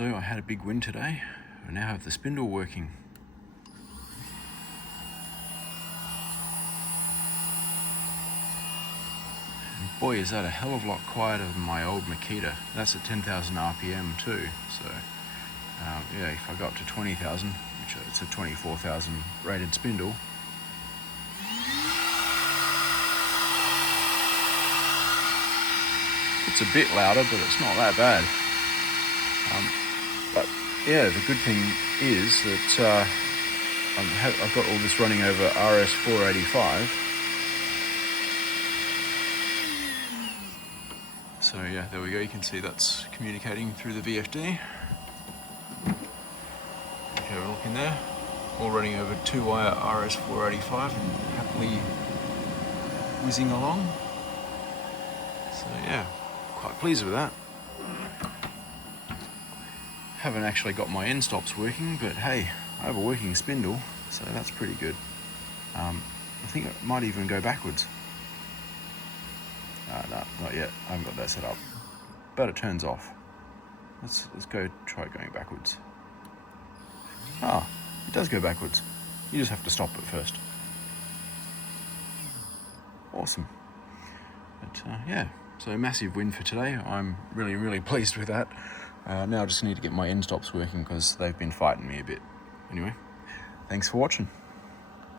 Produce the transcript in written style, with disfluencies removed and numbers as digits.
So I had a big win today. I now have the spindle working. And boy, is that a hell of a lot quieter than my old Makita. That's at 10,000 RPM too. So yeah, if I go up to 20,000, which it's a 24,000 rated spindle, it's a bit louder, but it's not that bad. But yeah, the good thing is that I've got all this running over RS485. So yeah, there we go. You can see that's communicating through the VFD. Okay, we're looking there. All running over 2-wire RS485 and happily whizzing along. So yeah, quite pleased with that. Haven't actually got my end stops working, but hey, I have a working spindle, so that's pretty good. I think it might even go backwards. No, not yet. I haven't got that set up. But it turns off. Let's go try going backwards. Ah, it does go backwards. You just have to stop it first. Awesome. But yeah, so massive win for today. I'm really pleased with that. Now I just need to get my end stops working because they've been fighting me a bit. Anyway, thanks for watching.